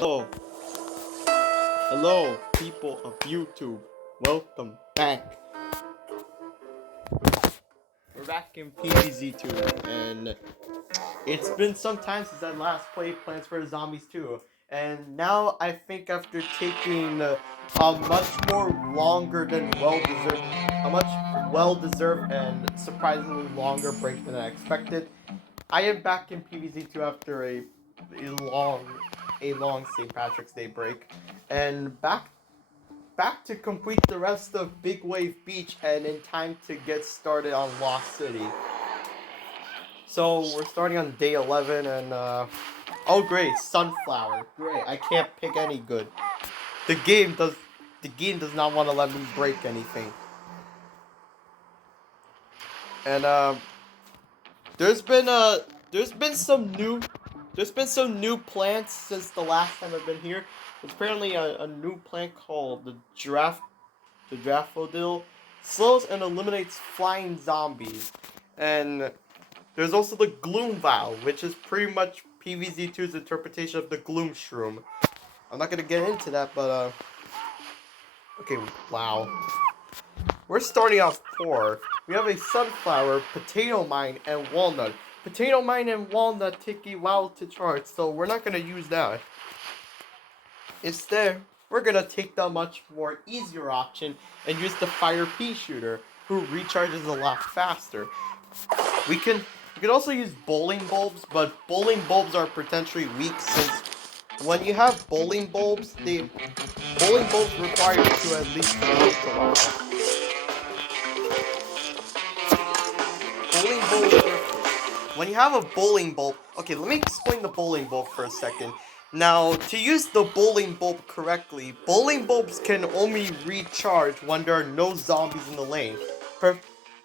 Hello, hello, people of YouTube. Welcome back. We're back in pvz2, and it's been some time since I last played Plants vs Zombies 2, and now I think after taking a much more longer than well-deserved and surprisingly longer break than I expected, I am back in pvz2 after a long St. Patrick's Day break, and back to complete the rest of Big Wave Beach and in time to get started on Lost City. So we're starting on day 11 and oh great, Sunflower. Great, I can't pick any good. The game does not want to let me break anything. And there's been some new plants since the last time I've been here. There's apparently a new plant called the Giraffodil. Slows and eliminates flying zombies. And there's also the Gloom Vial, which is pretty much pvz2's interpretation of the Gloom Shroom. I'm not gonna get into that, but okay, wow. We're starting off poor. We have a Sunflower, Potato Mine, and Walnut. Potato Mine and Walnut take a while to charge, so we're not gonna use that. Instead, we're gonna take the much more easier option and use the Fire Pea Shooter, who recharges a lot faster. We can also use bowling bulbs, but bowling bulbs are potentially weak since when you have bowling bulbs require you to at least wait a while. When you have a bowling bulb, okay, let me explain the bowling bulb for a second. Now, to use the bowling bulb correctly, bowling bulbs can only recharge when there are no zombies in the lane,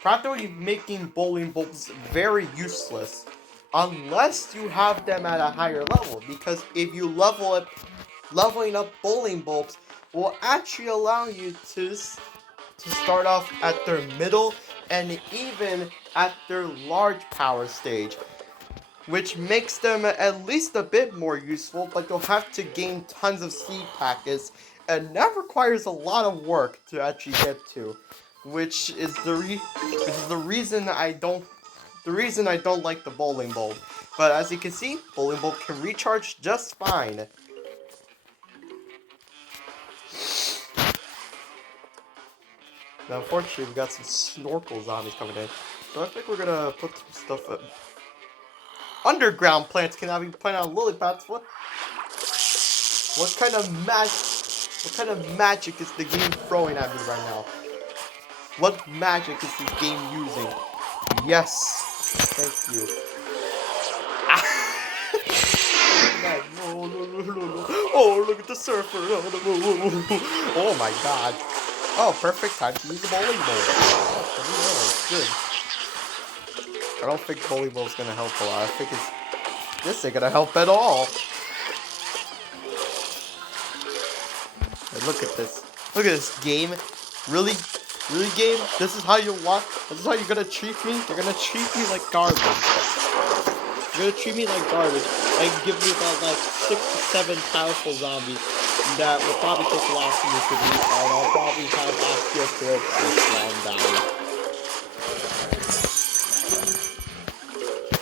practically making bowling bulbs very useless, unless you have them at a higher level, because if you leveling up bowling bulbs will actually allow you to start off at their middle and even at their large power stage, which makes them at least a bit more useful, but you'll have to gain tons of seed packets, and that requires a lot of work to actually get to, which is the reason I don't like the bowling bulb. But as you can see, bowling bulb can recharge just fine. Now, unfortunately, we got some snorkel zombies coming in, so I think we're gonna put some stuff up. Underground plants cannot be planted on lily pads. What kind of magic is the game throwing at me right now? What magic is this game using? Yes, thank you. Oh, look at the surfer. Oh my god. Oh, perfect time to use the bowling ball. Oh, good. I don't think bowling ball's gonna help a lot. I think this ain't gonna help at all. Hey, look at this. Look at this game. Really game? This is how you want? This is how you're gonna treat me? You're gonna treat me like garbage. You're gonna treat me like garbage. And give me about like 6 to 7 powerful zombies that will probably take a while for me to beat, and I'll probably have osteoporosis while I'm dying.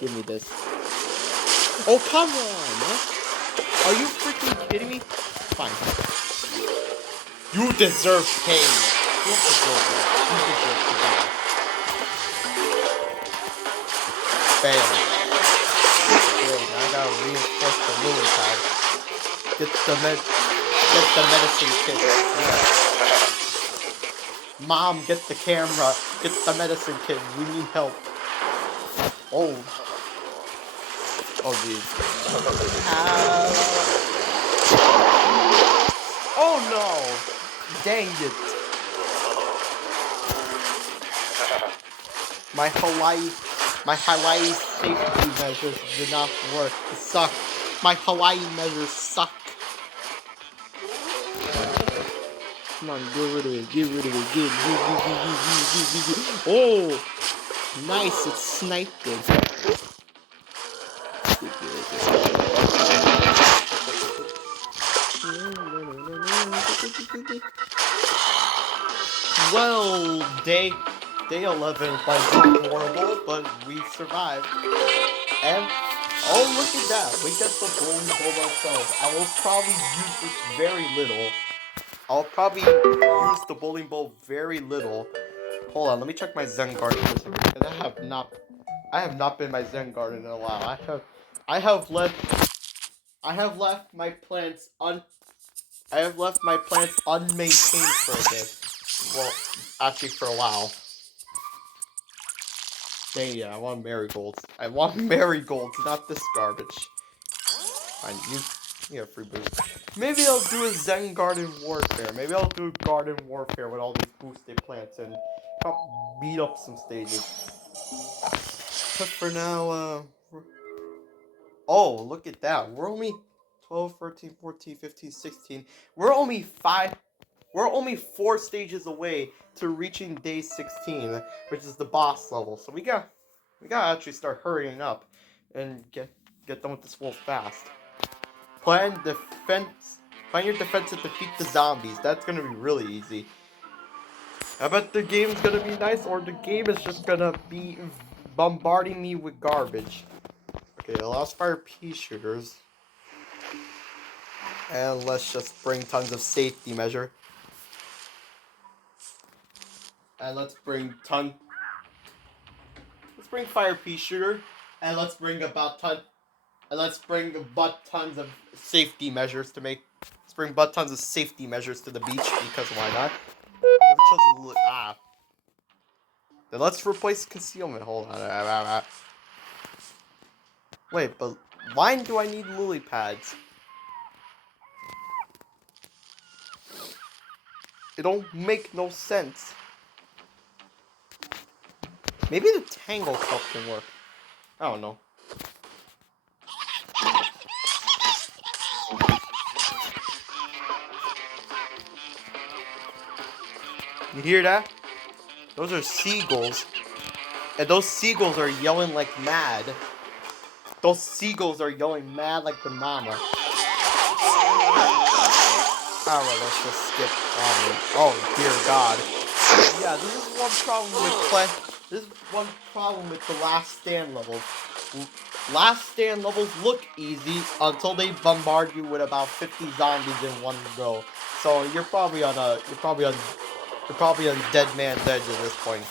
Give me this. Oh, come on! Huh? Are you freaking kidding me? Fine. You deserve pain. You deserve it. You deserve to die. Fail. Great, I gotta reinforce the lily pad. Get the medicine kit. Yeah. Mom, get the camera. Get the medicine kit. We need help. Oh. Oh, geez. Oh, no. Dang it. My Hawaii safety measures did not work. It sucked. My Hawaii measures suck. Come on, get rid of it. Get rid of it. Get. Oh, nice. It sniped it. Well, day 11 went horrible, but we survived. And oh, look at that! We get the bowling ball ourselves. I will probably use this very little. I'll probably use the bowling ball very little. Hold on, let me check my Zen garden for a second. Because I have not been in my Zen garden in a while. I have left my plants unmaintained for a bit. Well, actually for a while. Dang yeah, I want marigolds. I want marigolds, not this garbage. Fine, you have free boost. Maybe I'll do a Zen garden warfare. Maybe I'll do garden warfare with all these boosted plants and help beat up some stages. But for now, oh, look at that. We're only 12, 13, 14, 15, 16. We're only 4 stages away to reaching day 16, which is the boss level. So we gotta actually start hurrying up and get done with this world fast. Plan your defense to defeat the zombies. That's gonna be really easy. I bet the game's gonna be nice, or the game is just gonna be bombarding me with garbage. Okay, allows fire pea shooters. And let's just bring tons of safety measure. And let's bring fire pea shooter. And let's bring butt tons of safety measures to make. Let's bring butt tons of safety measures to the beach, because why not? Then let's replace concealment. Hold on. Wait, but why do I need lily pads? It don't make no sense. Maybe the tangle cup can work. I don't know. You hear that? Those are seagulls. And those seagulls are yelling like mad. Those seagulls are yelling mad like the mama. Alright, let's just skip on. Oh, dear God. Yeah, this is one problem with the last stand levels. Last stand levels look easy until they bombard you with about 50 zombies in one go. So you're probably on dead man's edge at this point.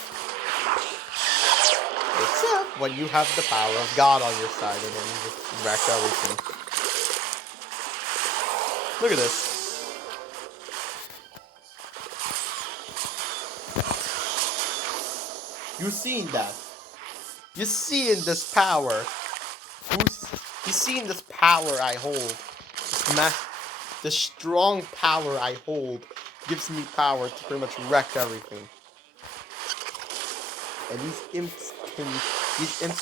Except when you have the power of God on your side and then you just wreck everything. Look at this. You seen that? You seeing this power? You seeing this power I hold? The strong power I hold gives me power to pretty much wreck everything. And these imps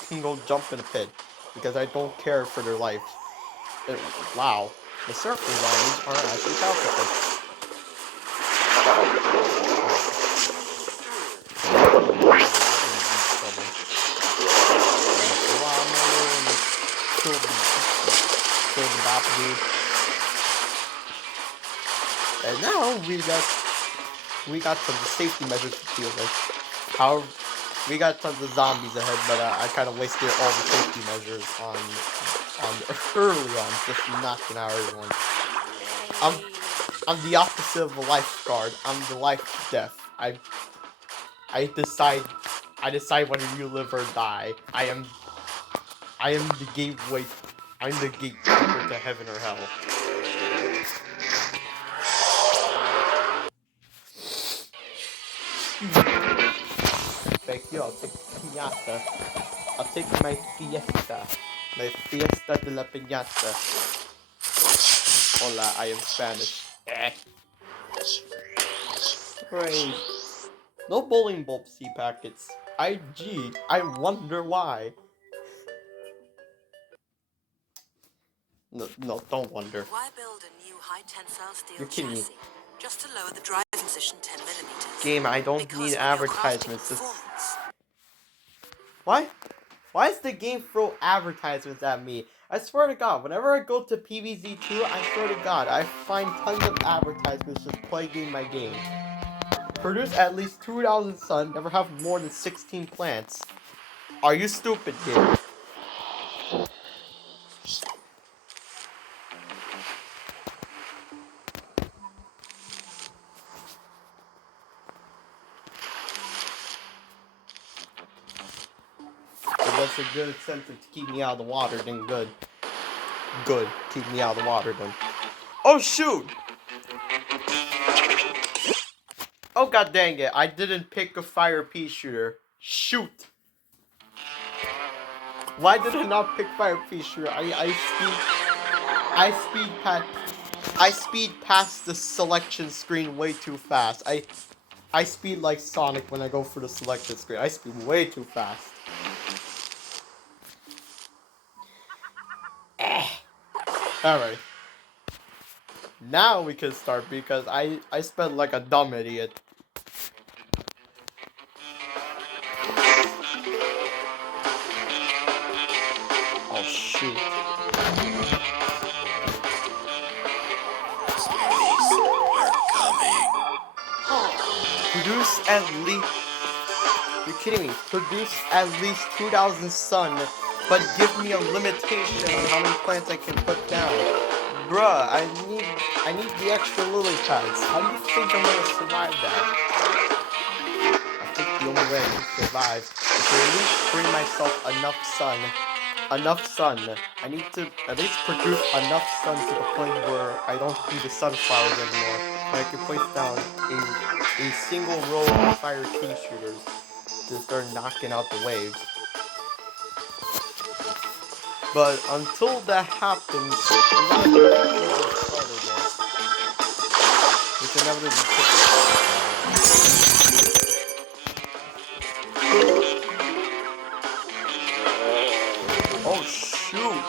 can go jump in a pit because I don't care for their life. Wow, the surfer zombies are actually powerful. Kill the bop dude. And now we got some safety measures to deal with. However, we got tons of zombies ahead, but I kind of wasted all the safety measures on early on, just knocking out everyone. I'm the opposite of a lifeguard. I'm the life to death. I decide whether you live or die. I am the gateway. I'm the gatekeeper to heaven or hell. Thank you. I'll take piñata. I'll take my fiesta. My fiesta de la piñata. Hola, I am Spanish. Great. No bowling bulb sea packets. I wonder why. No, don't wonder. Why build a new high tensile steel You're kidding me. Just to lower the driving position 10 millimeters. Game, I don't need advertisements. Why? Why does the game throw advertisements at me? I swear to God, whenever I go to pvz2, I swear to God, I find tons of advertisements just plaguing my game. Produce at least 2,000 sun, never have more than 16 plants. Are you stupid, game? If that's a good incentive to keep me out of the water, then good. Good, keep me out of the water then. Oh shoot! Oh god dang it, I didn't pick a fire pea shooter. Shoot! Why did I not pick fire pea shooter? I speed past the selection screen way too fast. I speed like Sonic when I go for the selection screen. I speed way too fast. Alright. Now we can start because I spent like a dumb idiot. Oh shoot. Produce at least... You're kidding me. Produce at least 2,000 sun, but give me a limitation on how many plants I can put down. Bruh, I need the extra lily pads. How do you think I'm gonna survive that? I think the only way I can survive is to at least bring myself enough sun. Enough sun. I need to at least produce enough sun to the point where I don't need the sunflowers anymore. And I can place down a single row of fire pea shooters to start knocking out the waves. But until that happens, I'm gonna continue to start again. Which inevitably takes... Oh shoot!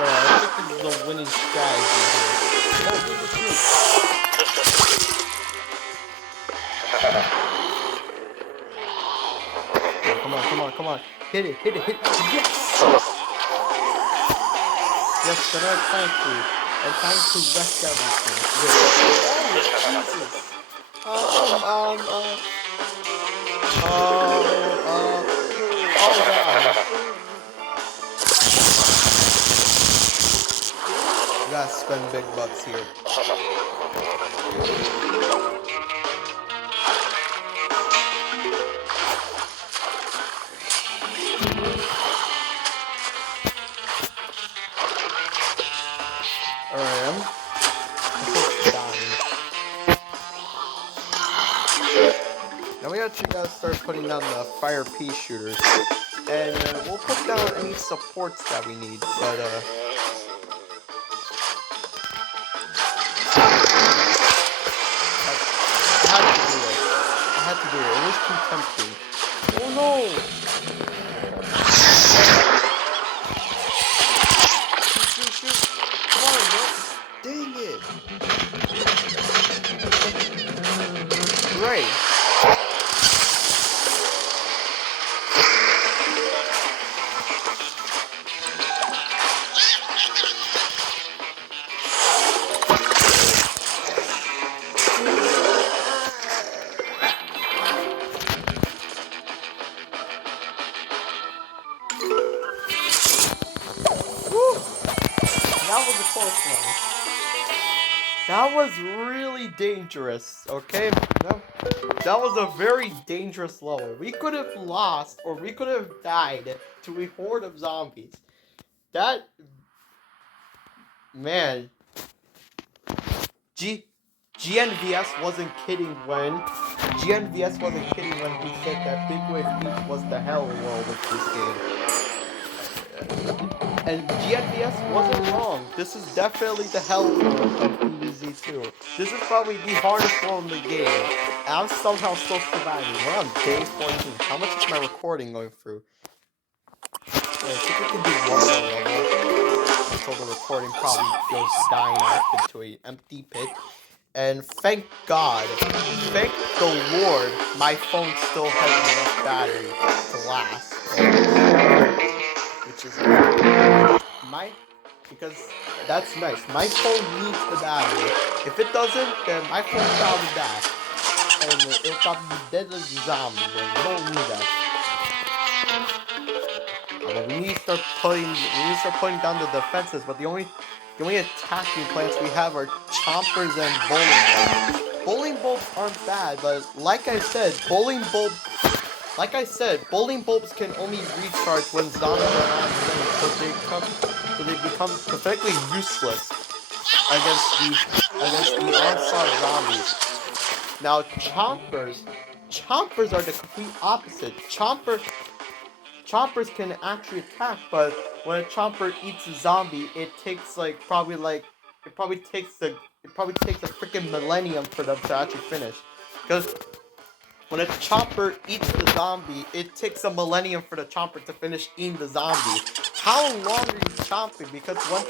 I think this is a winning strategy here. Oh, look at you. Come on. Hit it. Yes! Yes, the right time food. And time to wreck everything. Good. Oh, Jesus. Oh god. You gotta spend big bucks here. Alright, I'm dying. Now we actually gotta start putting down the fire pea shooters. And we'll put down any supports that we need, but I had to do it. It was too tempting. Oh no! Shoot. Come on, bro. Dang it. Great. That was really dangerous, okay? That was a very dangerous level. We could have lost or we could have died to a horde of zombies. That, man, G GNVS wasn't kidding when he said that Big Wave Beach was the hell world of this game. And GNVS wasn't wrong. This is definitely the hell world of pvz2. This is probably the hardest world in the game. And I'm somehow still surviving. We're on day 14. How much is my recording going through? I think we can do one more level until the recording probably goes dying off into an empty pit. And thank God, thank the Lord, my phone still has enough battery to last. Which is because that's nice. My phone needs the battery. If it doesn't, then my phone probably die. And it'll probably be dead as a zombie, and we don't need that. But we need to start putting down the defenses, but the only attacking plants we have are chompers and bowling bulbs. Bowling bulbs aren't bad, but like I said, bowling bulbs can only recharge when zombies are on range, so they become perfectly useless against the onslaught zombies. Now chompers are the complete opposite. Chompers can actually attack, but when a chomper eats a zombie, it probably takes a freaking millennium for them to actually finish. Because when a chomper eats the zombie, it takes a millennium for the chomper to finish eating the zombie. How long are you chomping? Because when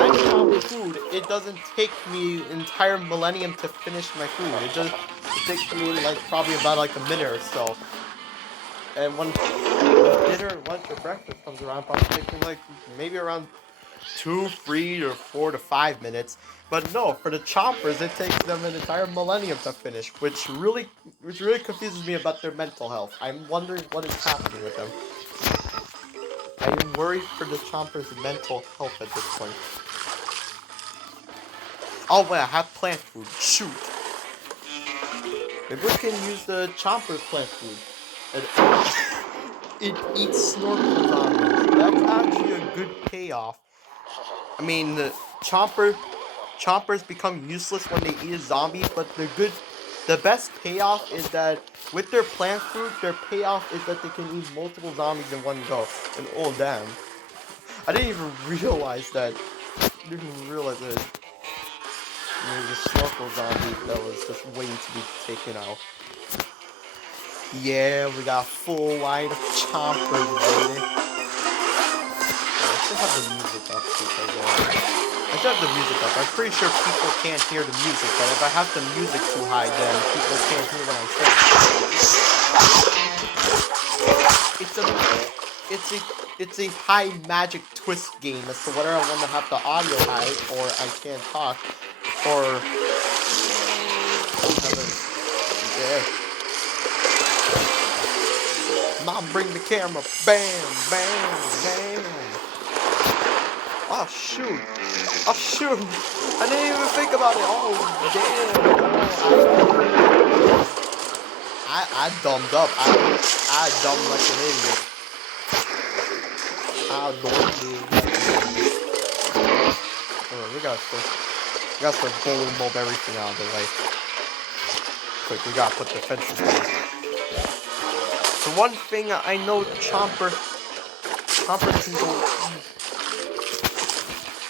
I chomp food, it doesn't take me an entire millennium to finish my food. It takes me like probably about like a minute or so. And once your breakfast comes around, probably takes me like maybe around 2, 3, or 4 to 5 minutes. But no, for the chompers, it takes them an entire millennium to finish, which really confuses me about their mental health. I'm wondering what is happening with them. I am worried for the chompers' mental health at this point. Oh wait, I have plant food. Shoot. Maybe we can use the chomper's plant food. It eats snorkel zombies. That's actually a good payoff. I mean, the chompers become useless when they eat a zombie, but the best payoff is that with their plant food, their payoff is that they can eat multiple zombies in one go. And oh damn, I didn't even realize that. There's a snorkel zombie that was just waiting to be taken out. Yeah, we got a full line of chompers, baby. I should have the music up because I should have the music up. I'm pretty sure people can't hear the music, but if I have the music too high, then people can't hear what I'm saying. It's a high magic twist game as to whether I want to have the audio high or I can't talk or yeah. Mom, bring the camera. Bam, bam, bam. Oh shoot. Oh shoot. I didn't even think about it. Oh damn. I dumbed up. I dumbed like an idiot. I dumbed like an idiot. Alright, we gotta start bowling bulb everything out of the way. Quick, we gotta put the fences down. The one thing I know chompers can go.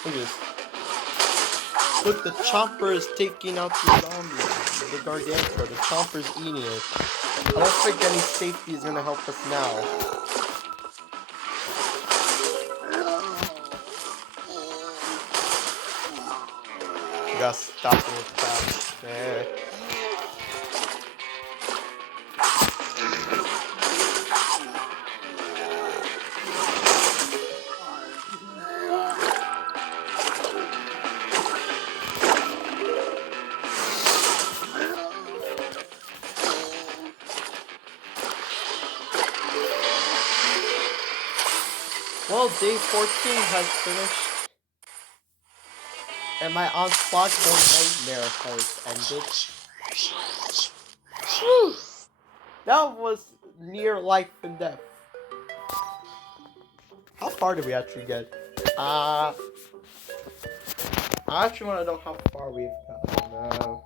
Look at this. Look, the chomper is taking out the zombies. The gargantua. The chomper's eating it. I don't think any safety is gonna help us now. We gotta stop it fast. Yeah. Well, day 14 has finished. And my unspottable nightmare has ended. Whew. That was near life and death. How far did we actually get? I actually want to know how far we've gotten.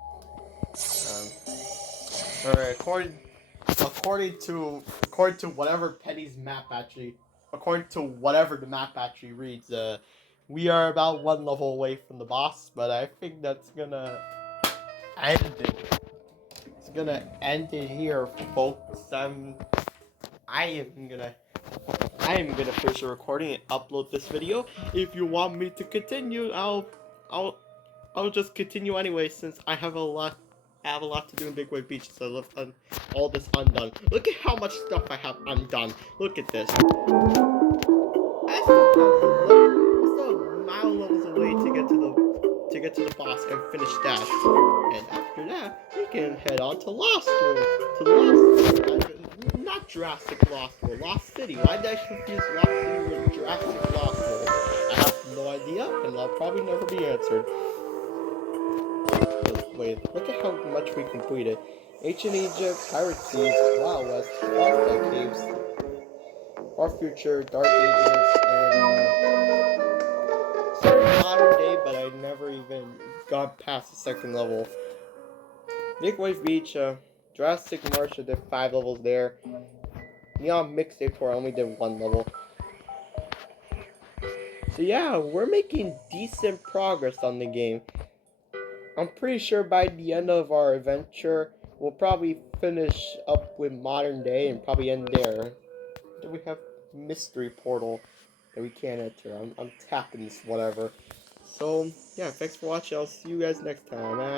Alright, according to whatever Penny's map actually, according to whatever the map actually reads, we are about one level away from the boss, but I think that's gonna end it. It's gonna end it here, folks. I am gonna finish the recording and upload this video. If you want me to continue, I'll just continue anyway, since I have a lot to do in Big Wave Beach, so let's all this undone. Look at how much stuff I have undone. Look at this. I still have a mile levels away to get to the boss and finish that. And after that, we can head on to Lost World, to not Jurassic Lost World, Lost City. Why did I confuse Lost City with Jurassic Lost World? I have no idea, and I'll probably never be answered. Wait, look at how much we completed. Ancient Egypt, Pirate Seas, Wild West, Far Dead Caves, Far Future, Dark Ages, and started Modern Day, but I never even got past the second level. Big Wave Beach, Jurassic Marsh, I did 5 levels there. Neon Mixtape Tour, I only did 1 level. So yeah, we're making decent progress on the game. I'm pretty sure by the end of our adventure, we'll probably finish up with Modern Day and probably end there. Then we have Mystery Portal that we can't enter. I'm tapping this whatever. So, yeah, thanks for watching. I'll see you guys next time.